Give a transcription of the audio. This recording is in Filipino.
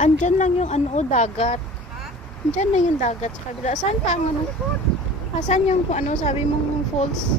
Andyan lang yung ano, dagat. Andyan na yung dagat sa kabila. Saan pa ang ano? Asan yung ano, sabi mong falls?